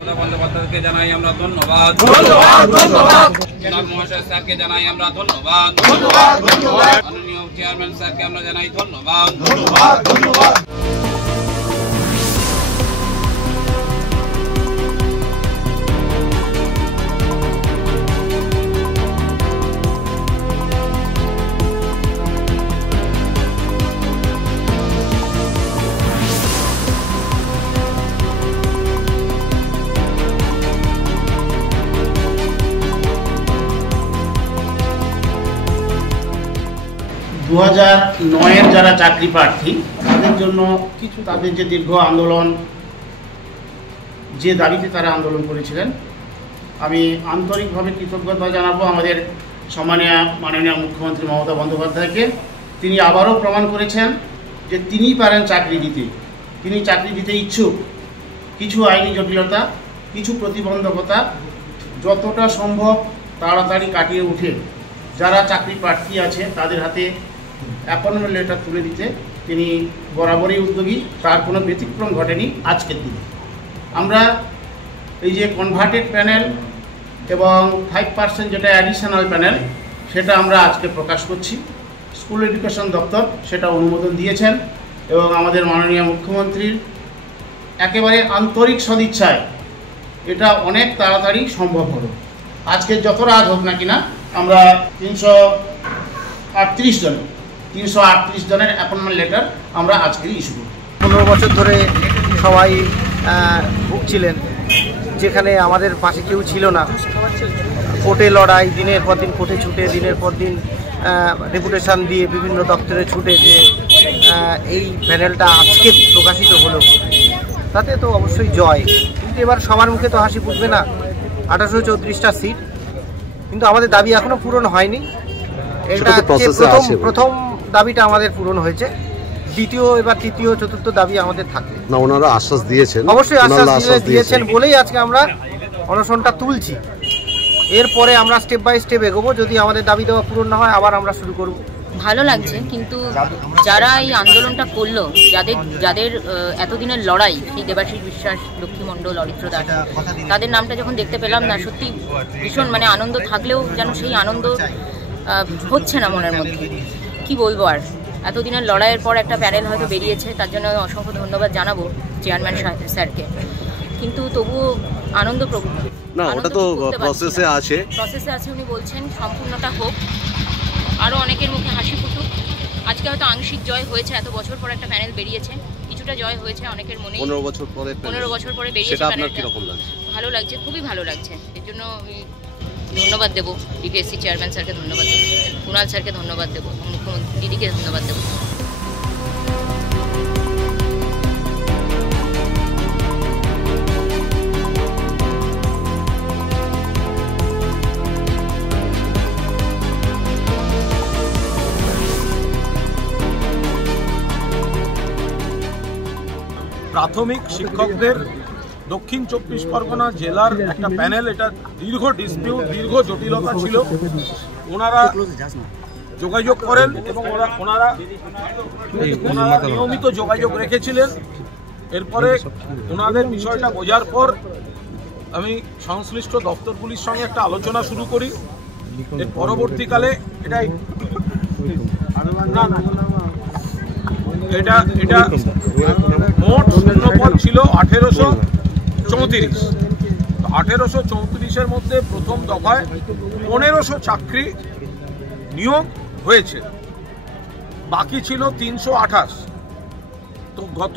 বন্দ্যোপাধ্যায়কে জানাই আমরা ধন্যবাদ। মহাশয় স্যারকে জানাই আমরা ধন্যবাদ। মাননীয় চেয়ারম্যান স্যারকে আমরা জানাই ধন্যবাদ। 2009-এর যারা চাকরি প্রার্থী তাদের জন্য তাদের যে দীর্ঘ আন্দোলন, যে দাবিতে তারা আন্দোলন করেছিলেন, আমি আন্তরিকভাবে কৃতজ্ঞতা জানাবো আমাদের মাননীয় মুখ্যমন্ত্রী মমতা বন্দ্যোপাধ্যায়কে। তিনি আবারও প্রমাণ করেছেন যে তিনিই পারেন চাকরি দিতে, তিনি চাকরি দিতে ইচ্ছুক। কিছু আইনি জটিলতা, কিছু প্রতিবন্ধকতা যতটা সম্ভব তাড়াতাড়ি কাটিয়ে উঠে যারা চাকরি প্রার্থী আছে তাদের হাতে অ্যাপয়েন্টমেন্ট লেটার তুলে দিতে তিনি বরাবরই উদ্যোগী। তার কোনো ব্যতিক্রম ঘটেনি আজকের দিনে। আমরা এই যে কনভার্টেড প্যানেল এবং 5% যেটা অ্যাডিশনাল প্যানেল, সেটা আমরা আজকে প্রকাশ করছি। স্কুল এডুকেশন দপ্তর সেটা অনুমোদন দিয়েছেন এবং আমাদের মাননীয় মুখ্যমন্ত্রীর একেবারে আন্তরিক সদিচ্ছায় এটা অনেক তাড়াতাড়ি সম্ভব হলো। আজকে যত রাত হোক না কিনা আমরা 338 জনের অ্যাপয়েন্টমেন্ট লেটার আমরা আজকেই ইস্যু করব। 15 বছর ধরে সবাই ভুগছিলেন, যেখানে আমাদের পাশে কেউ ছিল না। কোর্টে লড়াই, দিনের পর দিন কোর্টে ছুটে, দিনের পর দিন ডেপুটেশন দিয়ে বিভিন্ন দপ্তরে ছুটে যে এই প্যানেলটা আজকে প্রকাশিত হলো, তাতে তো অবশ্যই জয়। কিন্তু এবার সবার মুখে তো হাসি ফুটবে না। 1834টা সিট, কিন্তু আমাদের দাবি এখনো পূরণ হয়নি। এটা প্রথম দাবিটা আমাদের পূরণ হয়েছে, দ্বিতীয়, এবার তৃতীয়, চতুর্থ দাবি আমাদের থাকবে না। ওনারা আশ্বাস দিয়েছেন, অবশ্যই আশ্বাস দিয়েছেন বলেই আজকে আমরা অনশনটা তুলছি। এরপরে আমরা স্টেপ বাই স্টেপ এগোবো। যদি আমাদের দাবি দেওয়া পূরণ না হয় আবার আমরা শুরু করব। ভালো লাগছে, কিন্তু যারা এই আন্দোলনটা করলো, যাদের এতদিনের লড়াই, সেই দেবাশিস বিশ্বাস, লক্ষ্মী মণ্ডল, অরিত্র দাস, তাদের নামটা যখন দেখতে পেলাম না, সত্যি ভীষণ আনন্দ থাকলেও যেন সেই আনন্দ হচ্ছে না মনের মধ্যে। কি বলবো আর, এতদিনের লড়াইয়ের পর একটা প্যানেল হয়তো বেরিয়েছে, তার জন্য অসংখ্য ধন্যবাদ জানাবো চেয়ারম্যান স্যারকে। কিন্তু তবুও আনন্দ না, ওটা তো প্রসেসে আছে। উনি বলছেন সম্পূর্ণটা হোক, আরও অনেকের মুখে হাসি ফুটুক। আজকে হয়তো আংশিক জয় হয়েছে, এত বছর পর একটা প্যানেল বেরিয়েছে, কিছুটা জয় হয়েছে অনেকের মনে। 15 বছর পরে বেরিয়েছে প্যানেলটা। ভালো লাগছে, খুবই ভালো লাগছে। এর জন্য ধন্যবাদ দেবো ডিপিএসসি চেয়ারম্যান স্যারকে, ধন্যবাদ দেবো কুণাল স্যারকে, ধন্যবাদ দেবো মুখ্যমন্ত্রী দিদিকে, ধন্যবাদ দেবো। প্রাথমিক শিক্ষকদের দক্ষিণ 24 পরগনা জেলার একটা প্যানেল, এটা দীর্ঘ ডিসপিউট, দীর্ঘ জটিলতা ছিল। ওনারা যোগাযোগ করেন এবং ওনারা নিয়মিত যোগাযোগ রেখেছিলেন। এরপরে ওনাদের বিষয়টা বোঝার পর আমি সংশ্লিষ্ট দপ্তরগুলির সঙ্গে একটা আলোচনা শুরু করি। এর পরবর্তীকালে এটা মোট শূন্যপদ ছিল 1834। 1834-এর মধ্যে প্রথম দফায় 1500 চাকরি নিয়োগ হয়েছে, বাকি ছিল 328। তো গত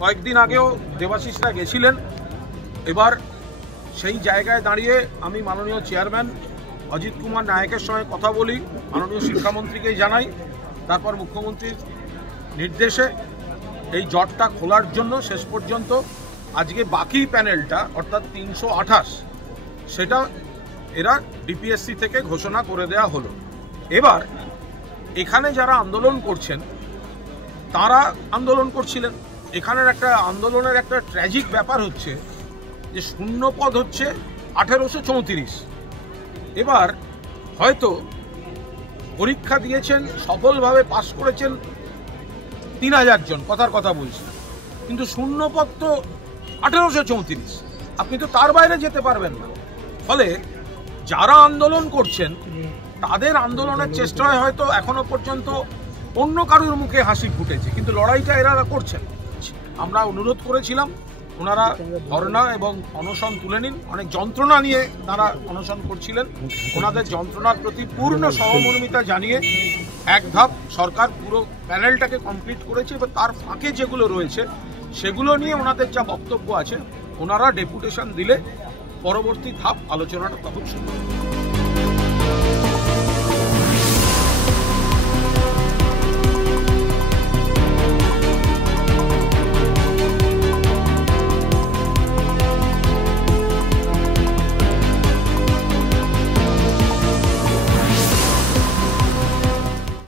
কয়েকদিন আগেও দেবাশিসরা গেছিলেন। এবার সেই জায়গায় দাঁড়িয়ে আমি মাননীয় চেয়ারম্যান অজিত কুমার নায়কের সঙ্গে কথা বলি, মাননীয় শিক্ষামন্ত্রীকেই জানাই। তারপর মুখ্যমন্ত্রীর নির্দেশে এই জটটা খোলার জন্য শেষ পর্যন্ত আজকে বাকি প্যানেলটা অর্থাৎ 328 সেটা এরা ডিপিএসসি থেকে ঘোষণা করে দেয়া হলো। এবার এখানে যারা আন্দোলন করছেন তারা আন্দোলন করছিলেন। এখানের একটা আন্দোলনের একটা ট্র্যাজিক ব্যাপার হচ্ছে যে শূন্যপদ হচ্ছে 1834। এবার হয়তো পরীক্ষা দিয়েছেন, সফলভাবে পাস করেছেন 3000 জন, কথার কথা বলছি, কিন্তু শূন্যপদ তো 1834। আপনি তো তার বাইরে যেতে পারবেন না। ফলে যারা আন্দোলন করছেন তাদের আন্দোলনের চেষ্টায় হয়তো এখনো পর্যন্ত অন্য কারোর মুখে হাসি ফুটেছে, কিন্তু লড়াইটা এরা করছেন। আমরা অনুরোধ করেছিলাম ওনারা ধর্ণা এবং অনশন তুলে নিন। অনেক যন্ত্রণা নিয়ে তারা অনশন করছিলেন। ওনাদের যন্ত্রণার প্রতি পূর্ণ সহমর্মিতা জানিয়ে এক ধাপ সরকার পুরো প্যানেলটাকে কমপ্লিট করেছে এবং তার ফাঁকে যেগুলো রয়েছে সেগুলো নিয়ে ওনাদের যা বক্তব্য আছে ওনারা ডেপুটেশন দিলে পরবর্তী ধাপ আলোচনাটা তখন শুরু হবে।